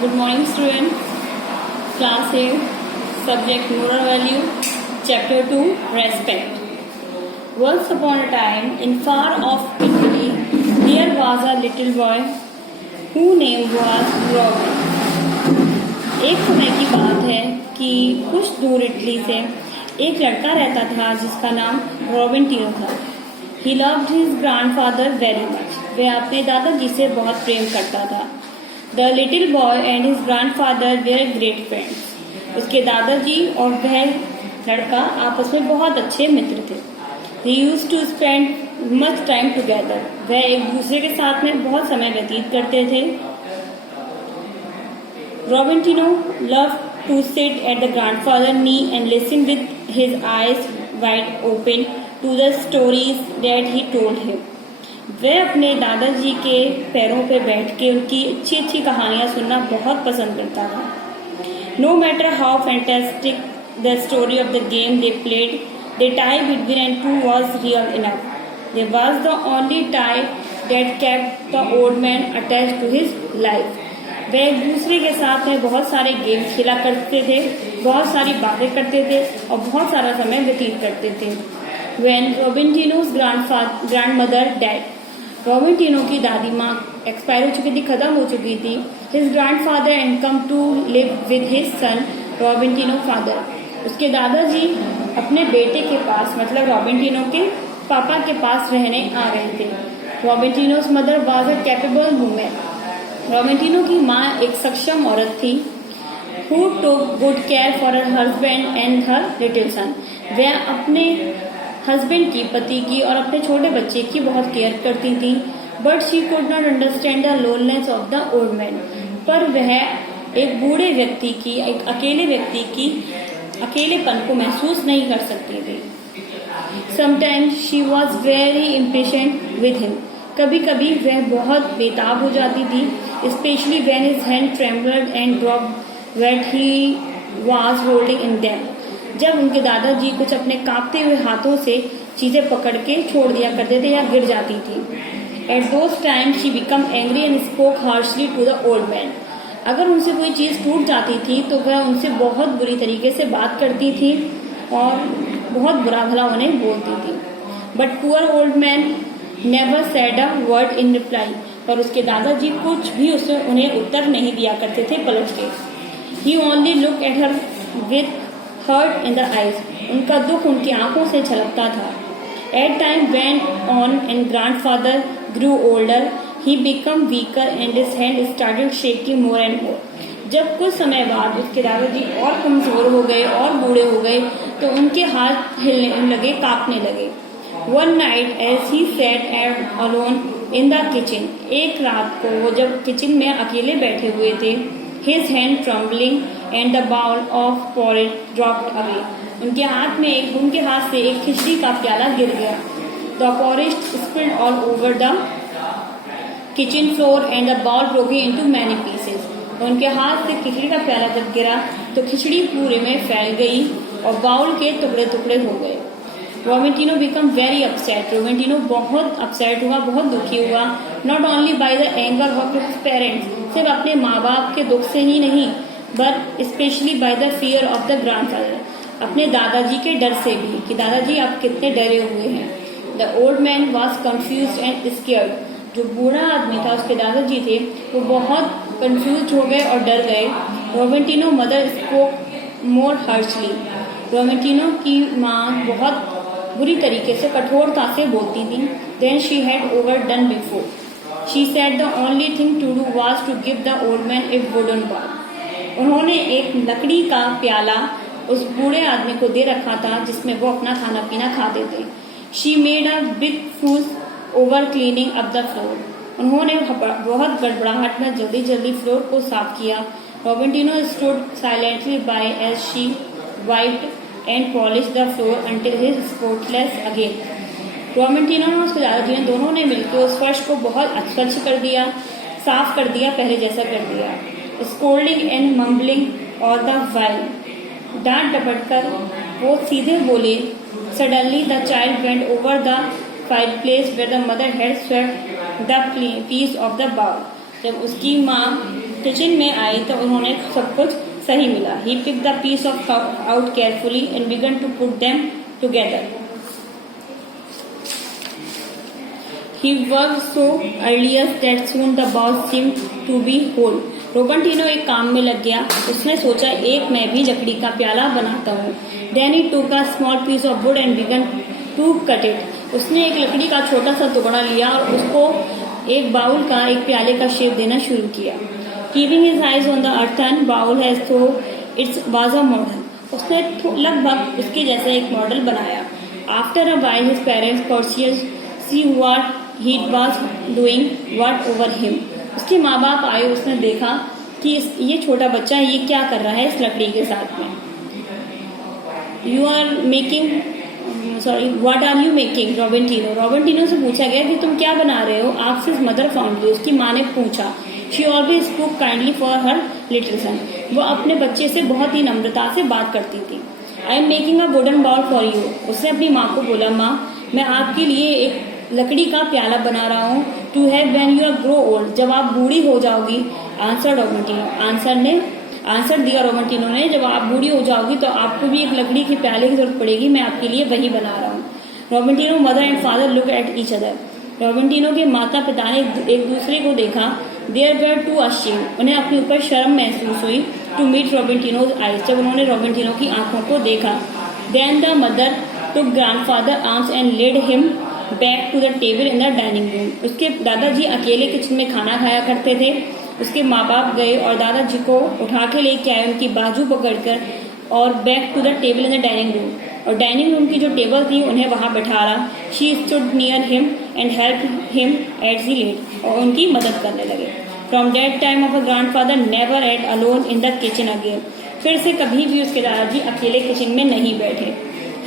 Good morning, student. Class 8, subject moral value, chapter 2, respect. Once upon a time, in far off Italy, there was a little boy whose name was Robin. एक समय की बात है कि कुछ दूर Italy से एक लड़का रहता था जिसका नाम रॉबिन टिनो था. He loved his grandfather very much. वह अपने दादाजी से बहुत प्रेम करता था. The little boy and his grandfather were great friends. उसके दादाजी और वह लड़का आपस में बहुत अच्छे मित्र थे. They used to spend much time together. वह एक दूसरे के साथ में बहुत समय व्यतीत करते थे. Robin Tino loved to sit at the grandfather's knee and listen with his eyes wide open to the stories that he told him. वह अपने दादाजी के पैरों पे बैठ के उनकी अच्छी अच्छी कहानियाँ सुनना बहुत पसंद करता था. No matter how fantastic the story of the game they played, the tie between and two was real enough. There was the only tie that kept the old man attached to his life. वह एक दूसरे के साथ में बहुत सारे game खेला करते थे, बहुत सारी बातें करते थे और बहुत सारा समय व्यतीत करते थे. When Robin Tino's grandmother died, Robin Tino की दादी माँ एक्सपायर हो चुकी थी, खत्म हो चुकी थी. His grandfather and come to live with his son Robin Tino father. उसके दादाजी अपने बेटे के पास मतलब रॉबिन टिनो के पापा के पास रहने आ गए थे. Robin Tino's mother was a capable woman. Robin Tino की माँ एक सक्षम औरत थी. Who took good care for her husband and her little son. वह अपने हस्बैंड की, पति की और अपने छोटे बच्चे की बहुत केयर करती थी. But she could not understand the loneliness of the old man. पर वह एक बूढ़े व्यक्ति की, एक अकेले व्यक्ति की अकेलेपन को महसूस नहीं कर सकती थी. Sometimes she was very impatient with him. कभी कभी वह बहुत बेताब हो जाती थी. Specially when his hand trembled and dropped what he was holding in them. जब उनके दादाजी कुछ अपने कांपते हुए हाथों से चीजें पकड़ के छोड़ दिया करते थे या गिर जाती थी. At those time she become angry and spoke harshly to the old man. अगर उनसे कोई चीज टूट जाती थी तो वह उनसे बहुत बुरी तरीके से बात करती थी और बहुत बुरा भला उन्हें बोलती थी. But poor old man never said a word in reply. पर उसके दादाजी कुछ भी उन्हें उत्तर नहीं दिया करते थे पलट के. He only look at her with hurt in the eyes. उनका दुख उनकी आंखों से छलकता था. At time went on and grandfather grew older he become weaker and his hand started shaking more and more. जब कुछ समय बाद उसके दादाजी और कमजोर हो गए और बूढ़े हो गए तो उनके हाथ हिलने लगे, कांपने लगे. One night as he sat at alone in the kitchen. एक रात को वो जब किचन में अकेले बैठे हुए थे, his hand trembling and the bowl of porridge dropped away. उनके हाथ से एक खिचड़ी का प्याला गिर गया. The porridge spilled all over the kitchen floor and the bowl broke into many pieces. उनके हाथ से खिचड़ी का प्याला जब गिरा तो खिचड़ी पूरे में फैल गई और बाउल के टुकड़े टुकड़े हो गए. Robin Tino become very upset. Robin Tino बहुत अपसेट हुआ, बहुत दुखी हुआ. Not only by the anger of his parents. सिर्फ अपने माँ बाप के दुख से ही नहीं, but specially by the fear of the grandfather. अपने दादाजी के डर से भी कि दादाजी आप कितने डरे हुए हैं. The old man was confused and scared. जो बूढ़ा आदमी था, उसके दादाजी थे, वो बहुत कंफ्यूज हो गए और डर गए. रॉबिन टिनो मदर स्पोक मोर हार्शली. रॉबिन टिनो की माँ बहुत बुरी तरीके से, कठोरता से बोलती थी. Then she had overdone before. She said the only thing to do was to give the old man a wooden bowl. उन्होंने एक लकड़ी का प्याला उस बूढ़े आदमी को दे रखा था जिसमें वो अपना खाना पीना खाते थे. शी मेड अ बिग फूस over cleaning up the floor. उन्होंने बहुत गड़बड़ाहट में जल्दी जल्दी फ्लोर को साफ किया. Robin Tino stood silently by as she wiped and polish the floor until he is spotless again. Robin Tino और उसके दादाजी ने दोनों ने मिलकर उस फर्श को बहुत स्वच्छ कर दिया, साफ कर दिया, पहले जैसा कर दिया. Scolding and mumbling all the while. डांट डपट कर वो सीधे बोले. Suddenly the child went over the fireplace where the mother had swept the piece of the bowl. जब उसकी माँ किचन में आए तो उन्होंने सब कुछ सही मिला. He picked the piece of cup out carefully and began to put them together. He worked so earlier that soon the bowl seemed to be whole. रोबर्टिनो एक काम में लग गया. उसने सोचा एक मैं भी लकड़ी का प्याला बनाता हूँ. Then he took a small piece of wood and began to cut it. उसने एक लकड़ी का छोटा सा टुकड़ा लिया और उसको एक बाउल का, एक प्याले का शेप देना शुरू किया. Keeping his eyes on the earthen bowl as though it was a model. उसने लगभग उसके जैसा एक मॉडल बनाया. After a while his parents courteous see what he was doing what over him. उसके माँ बाप आए. उसने देखा कि ये छोटा बच्चा ये क्या कर रहा है इस लकड़ी के साथ में. You are making what are you making Robertino से पूछा गया कि तुम क्या बना रहे हो. Asked his mother fondly. उसकी माँ ने पूछा. She always spoke kindly for her little son. वो अपने बच्चे से बहुत ही नम्रता से बात करती थी. I am making a wooden bowl for you. उसने अपनी माँ को बोला, माँ मैं आपके लिए एक लकड़ी का प्याला बना रहा हूँ. To have when you are grow old. जब आप बूढ़ी हो जाओगी. आंसर रोबर्टिनो. आंसर दिया रोबर्टिनो ने, जब आप बूढ़ी हो जाओगी तो आपको भी एक लकड़ी के प्याले की जरूरत पड़ेगी. मैं आपके लिए वही बना रहा हूँ. Robertino mother and father look at each other. Robertino के माता पिता ने एक दूसरे को देखा. There were too ashamed. उन्हें अपने ऊपर शर्म महसूस हुई. To meet Robertino's eyes. जब उन्होंने रोबर्टिनो की आंखों को देखा. Then the mother took grandfather arms and led him back to the table in the dining room. उसके दादाजी अकेले किचन में खाना खाया करते थे. उसके माँ बाप गए और दादाजी को उठा के लेके आए, उनकी बाजू पकड़कर, और back to the table in the dining room. और डाइनिंग रूम की जो टेबल थी उन्हें वहां बैठाया. She stood near him and help him at the late. और उनकी मदद करने लगे. From that time of a grandfather never ate alone in the kitchen again. फिर से कभी भी उसके दादाजी अकेले किचन में नहीं बैठे.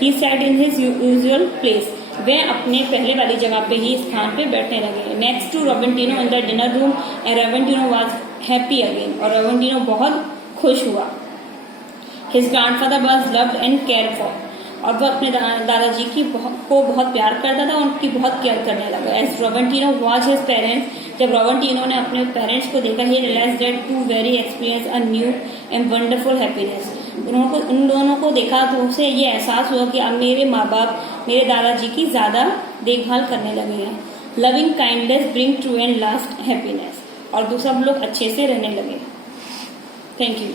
He sat in his usual place. वे अपने पहले वाली जगह पे ही स्थान पे बैठने लगे. Next to Robertino in the dinner room and Robertino was happy again. और रोबर्टिनो बहुत खुश हुआ. His grandfather was loved and care for. और वो अपने दादाजी को बहुत प्यार करता था और उनकी बहुत केयर करने लगा. As Robertino watch his parents. जब रोबर्टिनो ने अपने पेरेंट्स को देखा, he realized that too very experience a new and wonderful happiness. उन दोनों को देखा तो उसे ये एहसास हुआ कि अब मेरे माँ बाप मेरे दादाजी की ज्यादा देखभाल करने लगे हैं. Loving kindness bring true and last happiness. और सब लोग अच्छे से रहने लगे. Thank you.